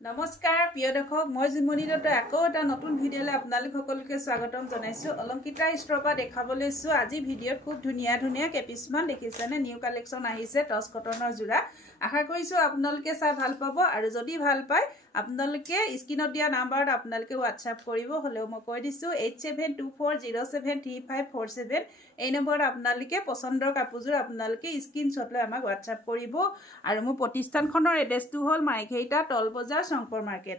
নমস্কাৰ প্ৰিয় দৰ্শক মই জিমনি দত্ত আকৌ এটা নতুন ভিডিঅ'লৈ আপোনালোক সকলোকে স্বাগতম জনাইছো অলংকিতা ষ্টৰৰ পৰা দেখাবলৈছো আজি ভিডিঅ'ত খুব ধুনীয়া ধুনীয়া কেপিছমান দেখিছেনে নিউ কালেকচন আহিছে টছ কটনৰ জোৰা আশা কৰিছো আপোনালোকে চাই ভাল পাব আৰু যদি ভাল পায় আপোনালোকে স্ক্ৰিনত দিয়া নম্বৰত আপোনালোকে WhatsApp কৰিব হলেও মই কৈ দিছো 8724073547 এই নম্বৰত আপোনালোকে পছন্দৰ কাপোৰজোৰ আপোনালোকে স্ক্ৰিনশ্বট লৈ আমাক WhatsApp কৰিব আৰু মোৰ প্ৰতিষ্ঠানখনৰ এড্ৰেছটো হ'ল মাইঘেইটা টল বজাৰ শংকৰ মাৰ্কেট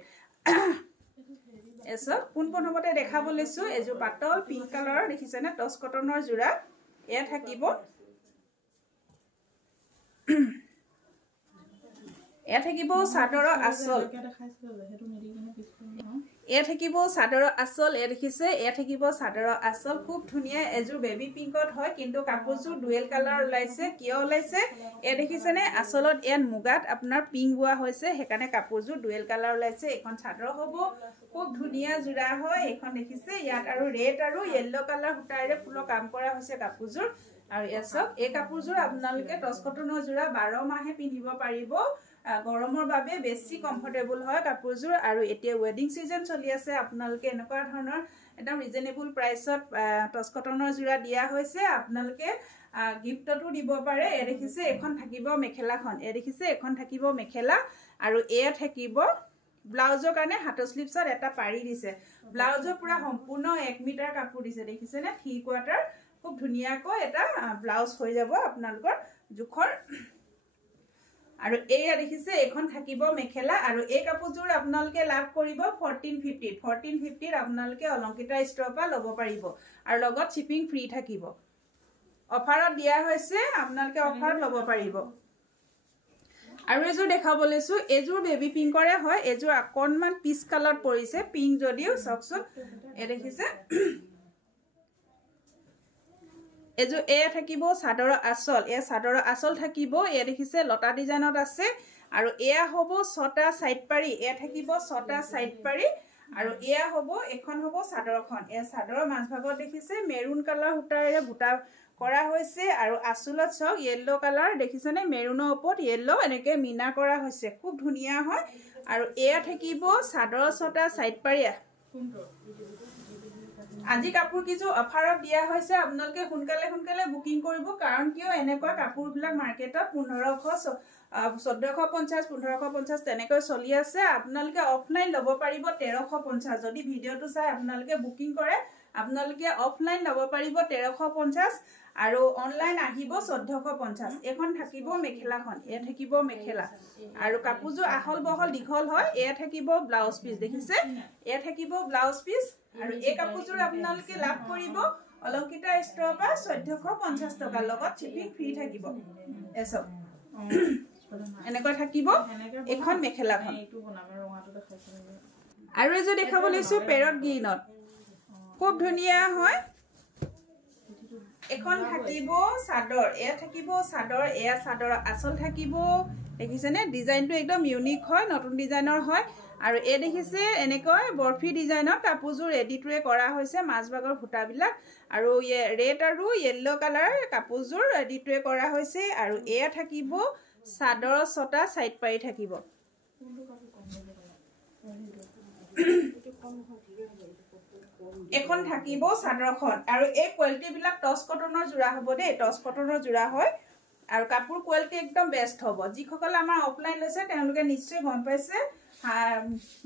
এসব পোনপনমতে দেখাব লৈছো এজো পাতল পিংক কালাৰৰ দেখিছেনে টছ কটনৰ জোৰা এয়া থাকিব চাদৰৰ আচল এয়া থাকিব চাদৰৰ আচল এ দেখিছে এয়া থাকিব চাদৰৰ আচল খুব ধুনীয়া এজো বেবি পিংকত হয় কিন্তু কাপোৰজোৰ ডুৱেল কালাৰ ওলাইছে কিয় ওলাইছে এ দেখিছেনে আচলত ইয়াত মুগাত আপোনাৰ পিংক বোৱা হৈছে হেকানে কাপোৰজোৰ ডুৱেল কালাৰ ওলাইছে এখন চাদৰ হ'ব খুব ধুনীয়া জোৰা হয় এখন দেখিছে ইয়াত আৰু ৰেড আৰু ইয়েলো কালাৰ হুটাৰে ফুলৰ কাম কৰা হৈছে কাপোৰজোৰ আৰু এসব এই কাপোৰজোৰ আপোনালোকে টছ কটনৰ জোৰা 12 মাহে পিন্ধিব পাৰিব গৰমৰ বাবে বেছি কমফৰ্টেবল হয় কাপোৰজোৰ আৰু এতিয়া ওয়েডিং সিজন চলি আছে আপোনালোকে এনেকুৱা ধৰণৰ একদম ৰিজনেবল প্ৰাইসত টছ কটনৰ জোৰা দিয়া হৈছে আপোনালোকে গিফটটো দিব পাৰে এ দেখিছে এখন থাকিব মেখেলাখন এ দেখিছে এখন থাকিব মেখেলা আৰু এ থাকিব ব্লাউজৰ কাৰণে হাতৰ স্লিপছত এটা পাৰি দিছে ব্লাউজৰ পুৰা সম্পূৰ্ণ 1 মিটাৰ কাপোৰ দিছে দেখিছেনে 3 কোৱাৰ্টাৰ খুব ধুনীয়াকৈ এটা ব্লাউজ হৈ যাব আপোনালোকৰ জুখৰ আৰু এয়া দেখিছে এখন থাকিব মেখেলা আৰু এই কাপোৰজোৰ আপোনালোকে লাভ কৰিব 1450 আপোনালোকে অলংকিতা ষ্টৰৰ পৰা ল'ব পাৰিব আৰু লগত শিপিং ফ্ৰী থাকিব অফাৰত দিয়া হৈছে আপোনালোকে অফাৰত ল'ব পাৰিব আৰু এজোৰ দেখাব লৈছো এজোৰ বেবি পিংকৰে হয় এজোৰ অকনমান পিচ কালাৰত পৰিছে পিংক যদিও সকচোন এ দেখিছে এজো এ থাকিব চাদৰৰ আচল এ চাদৰৰ আচল থাকিব এ দেখিছে লতা ডিজাইনত আছে আৰু এয়া হ'ব ছটা সাইড পাৰি এ থাকিব ছটা সাইড পাৰি আৰু এয়া হ'ব এখন হ'ব চাদৰখন এ চাদৰৰ মাজভাগত দেখিছে মেৰুন কালাৰ হুটাৰে বুটা কৰা হৈছে আৰু আচলত সব ইয়েলো কালাৰ দেখিছেনে মেৰুনৰ ওপৰত ইয়েলো এনেকে মিনা কৰা হৈছে খুব ধুনীয়া হয় আৰু এয়া থাকিব চাদৰৰ ছটা সাইড পাৰি আজি কাপোৰ কিজো অফাৰত দিয়া হৈছে আপোনালোকে সোনকালে বুকিং কৰিব কাৰণ কিয় এনেকুৱা কাপোৰবিলাক মাৰ্কেটত 1500 1450 1550 তেনেকৈ চলি আছে আপোনালোকে অফলাইন ল'ব পাৰিব 1350 যদি ভিডিওটো চাই আপোনালোকে বুকিং কৰে আপোনালোকে অফলাইন ল'ব পাৰিব 1350 আৰু অনলাইন আহিব 1450 এখন থাকিব মেখেলাখন এ থাকিব মেখেলা আৰু কাপোৰজোৰ আহল বহল দীঘল হয় এ থাকিব ব্লাউজ পিস দেখিছে এ থাকিব ব্লাউজ পিস আৰু এই কাপোৰজোৰ আপোনালোকে লাভ কৰিব অলংকিতা ষ্টৰৰ পৰা 1450 টকা লগত শিপিং ফ্ৰী থাকিব এসব এনেকৈ থাকিব এখন মেখেলাখন আৰু এজো দেখাব লৈছো পেৰট গ্ৰীনত খুব ধুনীয়া হয় এখন থাকিব চাদৰ এ থাকিব চাদৰ এয়া চাদৰ আচল থাকিব দেখিছেনে ডিজাইনটো একদম ইউনিক হয় নতুন ডিজাইনৰ হয় আৰু এ দেখিছে এনেকৈ বৰফি ডিজাইনৰ কাপোৰজোৰ এডিটোৱে কৰা হৈছে মাজভাগৰ ফুটাবিলাক আৰু ৰেড আৰু ইয়েলো কালাৰ কাপোৰজোৰ এডিটোৱে কৰা হৈছে আৰু এয়া থাকিব চাদৰ ছটা সাইড পাৰি থাকিব এখন থাকিব চাদৰখন আৰু এই কোৱালিটি বিলাক টছ কটনৰ জোৰা হ'ব দে টছ কটনৰ জোৰা হয় আৰু কাপোৰ কোৱালিটি একদম বেষ্ট হ'ব যিসকল আমাৰ অফলাইন লৈছে তেওঁলোকে নিশ্চয় গম পাইছে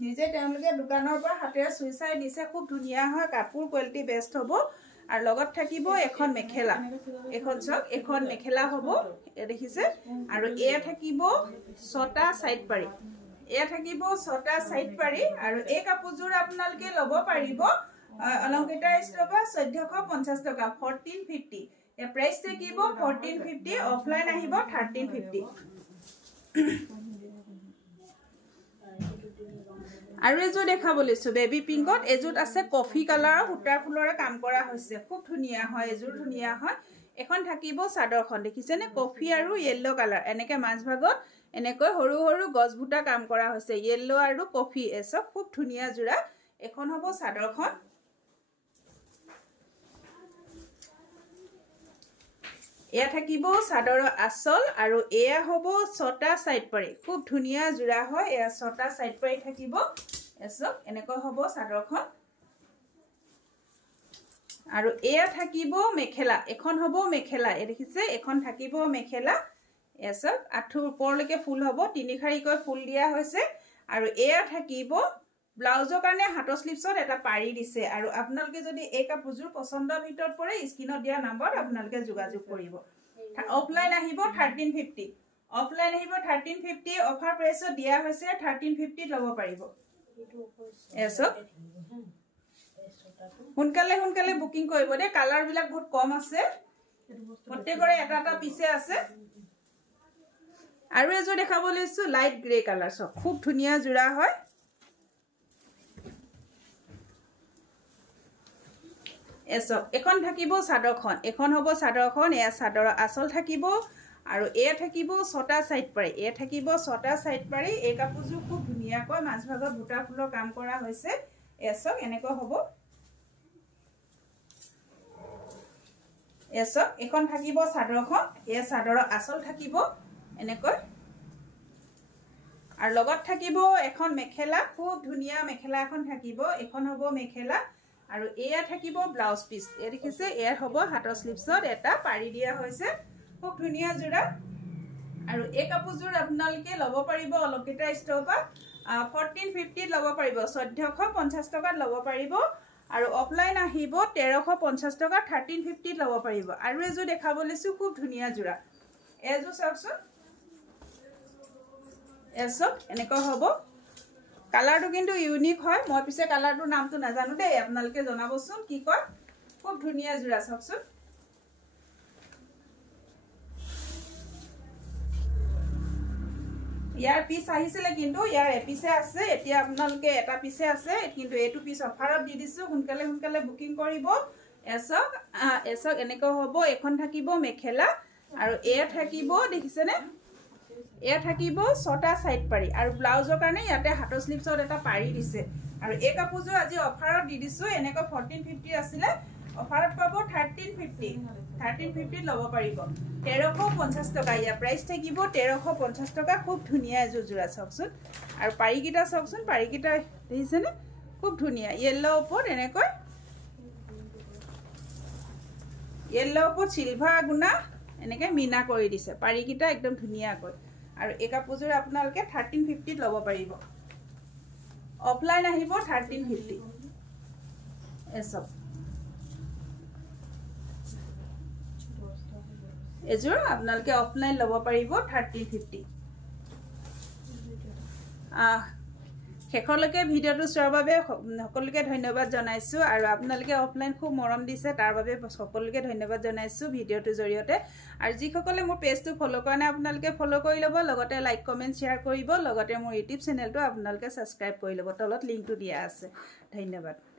নিজে তেওঁলোকে দোকানৰ পৰা হাতেৰে চুই চাই দিছে খুব ধুনীয়া হয় কাপোৰ কোৱালিটি বেষ্ট হ'ব আৰু লগত থাকিব এখন মেখেলা এখন চক এখন মেখেলা হ'ব এ দেখিছে আৰু এ থাকিব ছটা সাইড পাৰি এ থাকিব ছটা সাইড পাৰি আৰু এই কাপোৰজোৰ আপোনালোকে ল'ব পাৰিব অলংকিতা ষ্টৰৰ পৰা 1450 টকা 1450 এ প্ৰাইস থাকিব 1450 অফলাইন আহিব 1350 আৰু এজো দেখাব লৈছো বেবি পিংকত এজোত আছে কফি কালাৰৰ হুটাৰ ফুলৰে কাম কৰা হৈছে খুব ধুনীয়া হয় এজোৰ ধুনীয়া হয় এখন থাকিব চাদৰখন দেখিছেনে কফি আৰু ইয়েলো কালাৰ এনেকে মাজভাগত এনেকৈ সৰু সৰু গছবুটা কাম কৰা হৈছে ইয়েলো আৰু কফি এসব খুব ধুনীয়া জোৰা এখন হ'ব চাদৰখন এয়া থাকিব চাদৰৰ আচল আৰু এয়া হ'ব ছটা সাইড পাৰি খুব ধুনিয়া জোৰা হয় এয়া ছটা সাইড পাৰি থাকিব এসক এনেকৈ হ'ব চাদৰখন আৰু এয়া থাকিব মেখেলা এখন হ'ব মেখেলা এ দেখিছে এখন থাকিব মেখেলা এসক আঠুৰ ওপৰলৈকে ফুল হ'ব তিনি খাৰিকৈ ফুল দিয়া হৈছে আৰু এয়া থাকিব ব্লাউজৰ কাৰণে হাতৰ স্লিপছত এটা পাৰি দিছে আৰু আপোনালোকে যদি এই কাপোৰজোৰ পছন্দৰ ভিতৰত পৰে স্ক্ৰিনত দিয়া নম্বৰ আপোনালোকে যোগাযোগ কৰিব অফলাইন আহিব 1350 অফলাইন আহিব 1350 অফাৰ প্ৰাইসত দিয়া হৈছে 1350 লব পাৰিব এসক হুনকালে বুকিং কৰিব দে কালাৰ বিলাক বহুত কম আছে প্ৰত্যেকৰে এটা এটা পিছে আছে আৰু এজো দেখাব লৈছো লাইট গ্ৰে কালাৰ সব খুব ধুনিয়া জোৰা হয় এসক এখন থাকিব সাদৰখন এখন হ'ব সাদৰখন এয়া সাদৰৰ আচল থাকিব আৰু এয়া থাকিব ছটা সাইড পাৰি এয়া থাকিব ছটা সাইড পাৰি এই কাপোৰজোৰ খুব ধুনিয়াকৈ মাজভাগত বুটা ফুলৰ কাম কৰা হৈছে এসক এনেকৈ হ'ব এসক এখন থাকিব সাদৰখন এয়া সাদৰৰ আচল থাকিব এনেকৈ আৰু লগত থাকিব এখন মেখেলা খুব ধুনিয়া মেখেলা এখন থাকিব এখন হ'ব মেখেলা আৰু এয়া থাকিব ব্লাউজ পিস এ দেখিছে এয়া হ'ব হাতৰ স্লিপছত এটা পাৰি দিয়া হৈছে খুব ধুনিয়া জোৰা আৰু এই কাপোৰজোৰ আপোনালোকে লব পাৰিব অলকিতা ষ্ট'ৰপা 1450 লব পাৰিব 1450 টকাত লব পাৰিব আৰু অফলাইন আহিব 1350 টকা 1350 লব পাৰিব আৰু এজো দেখাব লৈছো খুব ধুনিয়া জোৰা এজো চাওকচোন এসক এনেকৈ হ'ব কালাৰটো কিন্তু ইউনিক হয় মই পিছে কালাৰটোৰ নামটো নাজানো দেই আপোনালোকে জনাবচোন কি কয় খুব ধুনিয়া জোৰা চাওকচোন ইয়াৰ পিস আহিছিলে কিন্তু ইয়াৰ এপিছে আছে এতিয়া আপোনালোকে এটা পিছে আছে কিন্তু এটো পিস অফাৰত দি দিছো হুনকালে বুকিং কৰিব এসক এনেকৈ হ'ব এখন থাকিব মেখেলা আৰু এয়া থাকিব দেখিছেনে এয়া থাকিব ছটা সাইড পাৰি আৰু ব্লাউজৰ কাৰণে ইয়াতে হাতৰ স্লিপছত এটা পাৰি দিছে আৰু এই কাপোৰজোৰ আজি অফাৰত দি দিছো এনেকৈ 1450 আছিল অফাৰত পাব 1350 লব পাৰিব 1350 টকা ইয়া প্ৰাইস থাকিব 1350 টকা খুব ধুনিয়া জোৰা চাওকচোন আৰু পাৰিকিটা চাওকচোন পাৰিকিটা দেখিছেনে খুব ধুনিয়া ইয়েলো ওপৰত এনেকৈ ইয়েলো ওপৰত সিলভাৰ গুণা এনেকৈ মিনা কৰি দিছে পাৰিকিটা একদম ধুনিয়াকৈ আৰু এই কাপোৰজোৰ আপোনালোকে 1350 লব পাৰিব অফলাইন আহিব 1350 এসক এজোৰ আপোনালোকে অফলাইন লব পাৰিব 1350 শেষলৈকে ভিডিওটো চোৱাৰ বাবে সকলোকে ধন্যবাদ জনাইছো আৰু আপোনালোকে অফলাইন খুব মৰম দিছে তাৰ বাবে সকলোকে ধন্যবাদ জনাইছো ভিডিওটোৰ জৰিয়তে আৰু যিসকলে মোৰ পেজটো ফলো কৰা নাই আপোনালোকে ফলো কৰি ল'ব লগতে লাইক কমেন্ট শেয়াৰ কৰিব লগতে মোৰ ইউটিউব চেনেলটো আপোনালোকে সাবস্ক্ৰাইব কৰি ল'ব তলত লিংকটো দিয়া আছে ধন্যবাদ